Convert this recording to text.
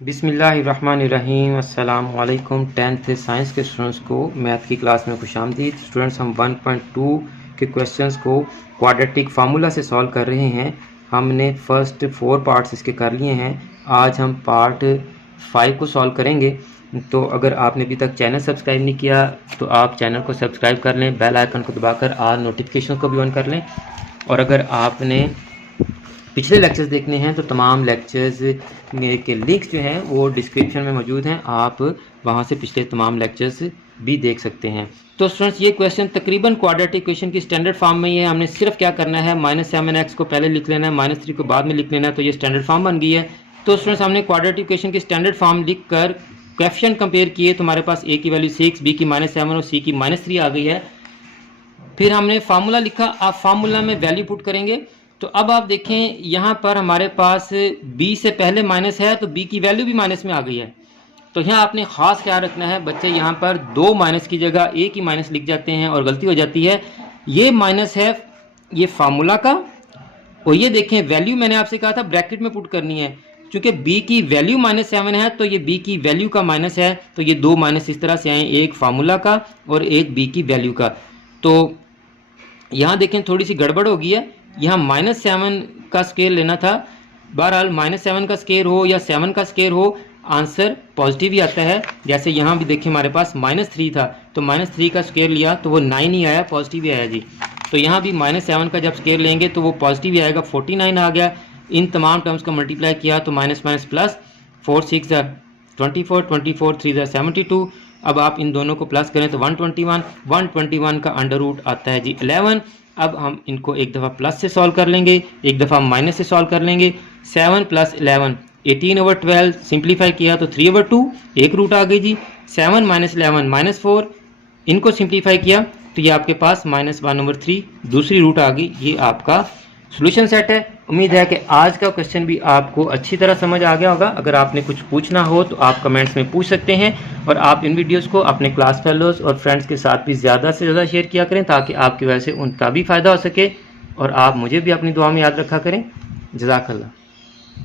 बिस्मिल्लाहिर्रहमानिर्रहीम। अस्सलाम वालेकुम। 10th साइंस के स्टूडेंट्स को मैथ की क्लास में खुशामदीद। स्टूडेंट्स, हम 1.2 के क्वेश्चंस को क्वाड्रेटिक फार्मूला से सॉल्व कर रहे हैं। हमने फर्स्ट 4 पार्ट्स इसके कर लिए हैं। आज हम पार्ट 5 को सॉल्व करेंगे। तो अगर आपने अभी तक चैनल सब्सक्राइब नहीं किया तो आप चैनल को सब्सक्राइब कर लें, बेल आइकन को दबाकर आल नोटिफिकेशन को भी ऑन कर लें। और अगर आपने पिछले लेक्चर्स देखने हैं तो तमाम लेक्चर्स के लिंक्स जो हैं वो डिस्क्रिप्शन में मौजूद हैं, आप वहां से पिछले तमाम लेक्चर्स भी देख सकते हैं। तो स्टूडेंट्स, ये क्वेश्चन तकरीबन क्वाड्रेटिक इक्वेशन की स्टैंडर्ड फॉर्म में ही है। हमने सिर्फ क्या करना है, -7x को पहले लिख लेना है, -3 को बाद में लिख लेना है, तो ये स्टैंडर्ड फॉर्म बन गई है। तो स्टूडेंट्स, हमने क्वाड्रेटिक इक्वेशन की स्टैंडर्ड फॉर्म लिख कर कोएफिशिएंट कंपेयर किए तो हमारे पास a की वैल्यू 6, b की -7 और c की -3 आ गई है। फिर हमने फार्मूला लिखा। आप फार्मूला में वैल्यू पुट करेंगे तो अब आप देखें यहाँ पर हमारे पास b से पहले माइनस है तो b की वैल्यू भी माइनस में आ गई है। तो यहाँ आपने ख़ास ख्याल रखना है बच्चे, यहाँ पर 2 माइनस की जगह एक ही माइनस लिख जाते हैं और गलती हो जाती है। ये माइनस है ये फार्मूला का, और ये देखें वैल्यू मैंने आपसे कहा था ब्रैकेट में पुट करनी है। चूंकि b की वैल्यू -7 है तो ये b की वैल्यू का माइनस है, तो ये 2 माइनस इस तरह से आए, एक फार्मूला का और एक b की वैल्यू का। तो यहाँ देखें थोड़ी सी गड़बड़ हो गई है, यहाँ -7 का स्केयर लेना था। बहरहाल -7 का स्केयर हो या 7 का स्केयर हो, आंसर पॉजिटिव ही आता है। जैसे यहाँ भी देखिए हमारे पास -3 था तो -3 का स्केयर लिया तो वो 9 ही आया, पॉजिटिव ही आया जी। तो यहाँ भी -7 का जब स्केयर लेंगे तो वो पॉजिटिव ही आएगा, 49 आ गया। इन तमाम टर्म्स का मल्टीप्लाई किया तो माइनस माइनस प्लस, 4 6 24, 24 3 72। अब आप इन दोनों को प्लस करें तो 121 का अंडर रूट आता है जी 11। अब हम इनको एक दफ़ा प्लस से सॉल्व कर लेंगे, एक दफ़ा माइनस से सॉल्व कर लेंगे। 7 + 11 18/12, सिंप्लीफाई किया तो 3/2, एक रूट आ गई जी। 7 - 11 -4, इनको सिंप्लीफाई किया तो ये आपके पास -1/3 दूसरी रूट आ गई। ये आपका सॉल्यूशन सेट है। उम्मीद है कि आज का क्वेश्चन भी आपको अच्छी तरह समझ आ गया होगा। अगर आपने कुछ पूछना हो तो आप कमेंट्स में पूछ सकते हैं, और आप इन वीडियोस को अपने क्लास फेलोज और फ्रेंड्स के साथ भी ज़्यादा से ज़्यादा शेयर किया करें ताकि आपकी वजह से उनका भी फ़ायदा हो सके और आप मुझे भी अपनी दुआ में याद रखा करें। जज़ाकल्लाह।